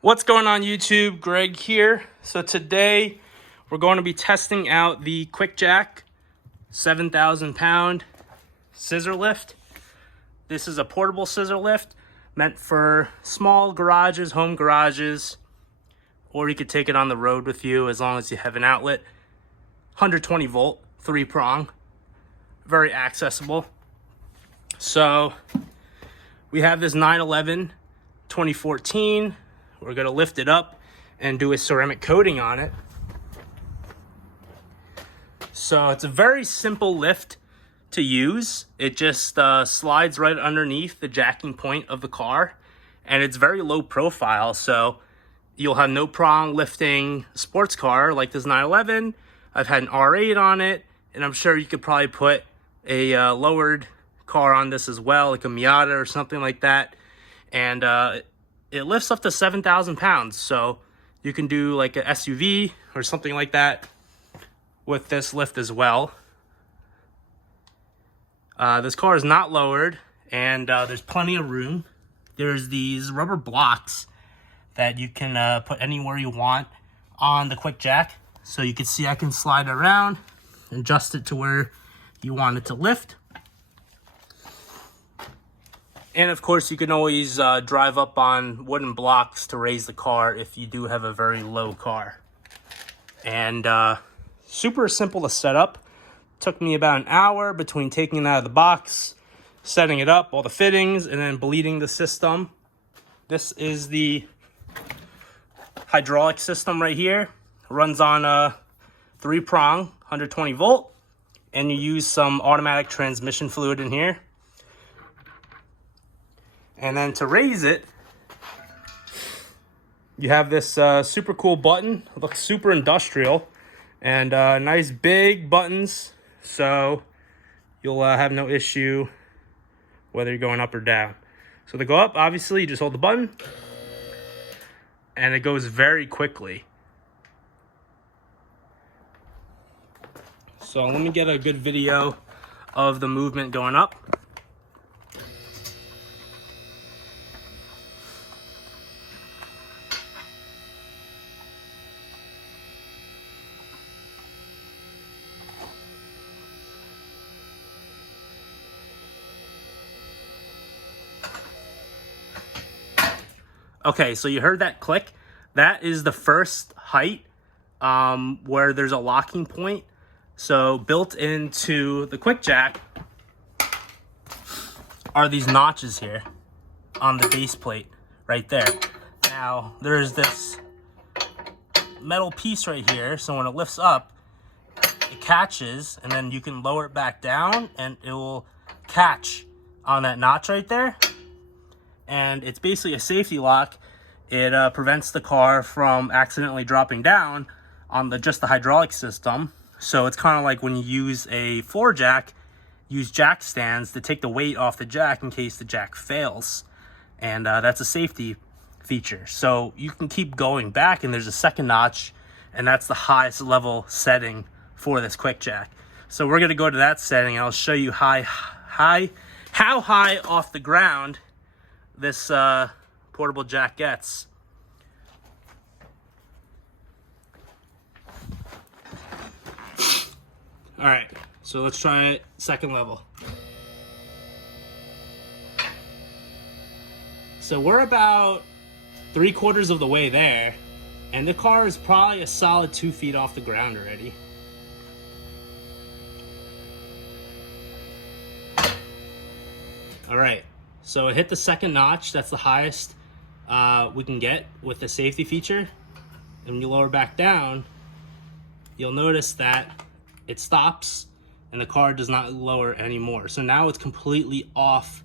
What's going on YouTube? Greg here. So today we're going to be testing out the QuickJack 7,000 pound scissor lift. This is a portable scissor lift meant for small garages, home garages, or you could take it on the road with you as long as you have an outlet. 120 volt, 3-prong, very accessible. So we have this 911 2014. We're going to lift it up and do a ceramic coating on it. So it's a very simple lift to use. It just slides right underneath the jacking point of the car, and it's very low profile, so you'll have no problem lifting a sports car like this 911. I've had an R8 on it, and I'm sure you could probably put a lowered car on this as well, like a Miata or something like that. And it lifts up to 7,000 pounds, so you can do like an SUV or something like that with this lift as well. This car is not lowered, and there's plenty of room. There's these rubber blocks that you can put anywhere you want on the QuickJack. So you can see I can slide it around, adjust it to where you want it to lift. And of course, you can always drive up on wooden blocks to raise the car if you do have a very low car. And super simple to set up. Took me about an hour between taking it out of the box, setting it up, all the fittings, and then bleeding the system. This is the hydraulic system right here. It runs on a 3-prong, 120 volt, and you use some automatic transmission fluid in here. And then to raise it, you have this super cool button. It looks super industrial, and nice big buttons, so you'll have no issue whether you're going up or down. So to go up, obviously, you just hold the button, and it goes very quickly. So let me get a good video of the movement going up. Okay, so you heard that click. That is the first height where there's a locking point. So built into the QuickJack are these notches here on the base plate right there. Now, there's this metal piece right here, so when it lifts up, it catches, and then you can lower it back down, and it will catch on that notch right there. And it's basically a safety lock. It prevents the car from accidentally dropping down on just the hydraulic system. So it's kind of like when you use a floor jack, use jack stands to take the weight off the jack in case the jack fails. And that's a safety feature. So you can keep going back, and there's a second notch, and that's the highest level setting for this QuickJack. So we're going to go to that setting, and I'll show you how high off the ground this portable jack gets. All right, so let's try it second level. So we're about 3/4 of the way there, and the car is probably a solid 2 feet off the ground already. All right. So it hit the second notch. That's the highest we can get with the safety feature. And when you lower back down, you'll notice that it stops and the car does not lower anymore. So now it's completely off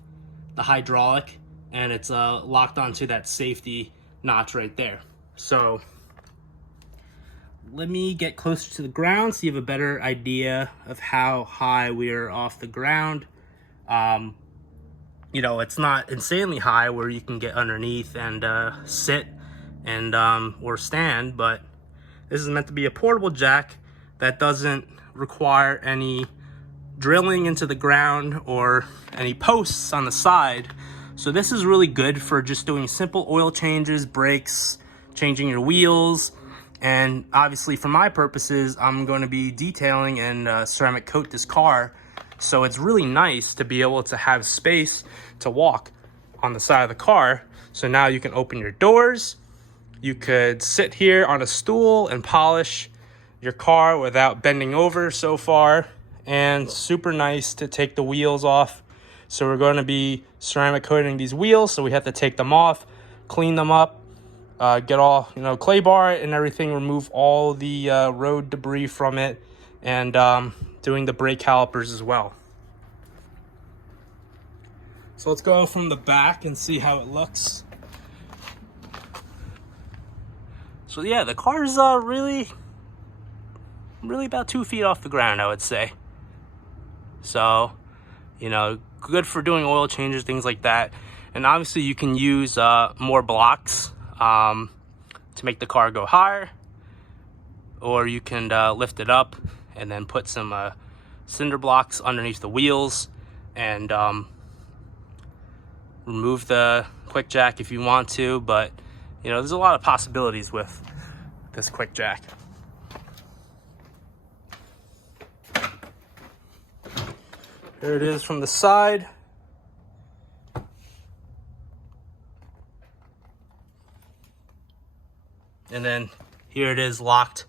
the hydraulic, and it's locked onto that safety notch right there. So let me get closer to the ground so you have a better idea of how high we are off the ground. You know, it's not insanely high where you can get underneath and sit and or stand, but this is meant to be a portable jack that doesn't require any drilling into the ground or any posts on the side. So this is really good for just doing simple oil changes, brakes, changing your wheels. And obviously for my purposes, I'm going to be detailing and ceramic coat this car. So it's really nice to be able to have space to walk on the side of the car. So now you can open your doors. You could sit here on a stool and polish your car without bending over so far. And super nice to take the wheels off. So we're going to be ceramic coating these wheels. So we have to take them off, clean them up, get all, clay bar it and everything, remove all the road debris from it, and doing the brake calipers as well. So let's go from the back and see how it looks. So yeah, the car's really about 2 feet off the ground, I would say. So, good for doing oil changes, things like that. And obviously you can use more blocks to make the car go higher, or you can lift it up and then put some cinder blocks underneath the wheels and remove the QuickJack if you want to. But there's a lot of possibilities with this QuickJack. Here it is from the side. And then here it is locked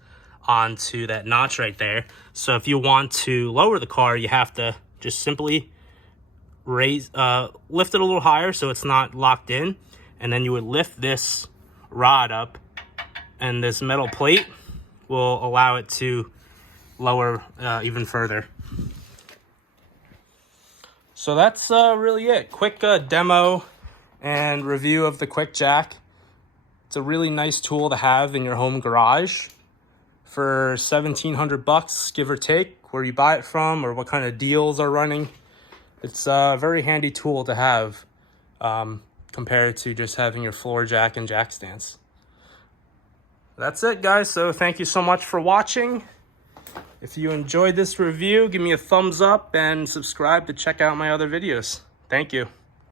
onto that notch right there. So if you want to lower the car, you have to just simply lift it a little higher so it's not locked in. And then you would lift this rod up, and this metal plate will allow it to lower even further. So that's really it. Quick demo and review of the QuickJack. It's a really nice tool to have in your home garage for $1,700, give or take, where you buy it from or what kind of deals are running. It's a very handy tool to have compared to just having your floor jack and jack stands. That's it, guys. So thank you so much for watching. If you enjoyed this review, give me a thumbs up and subscribe to check out my other videos. Thank you.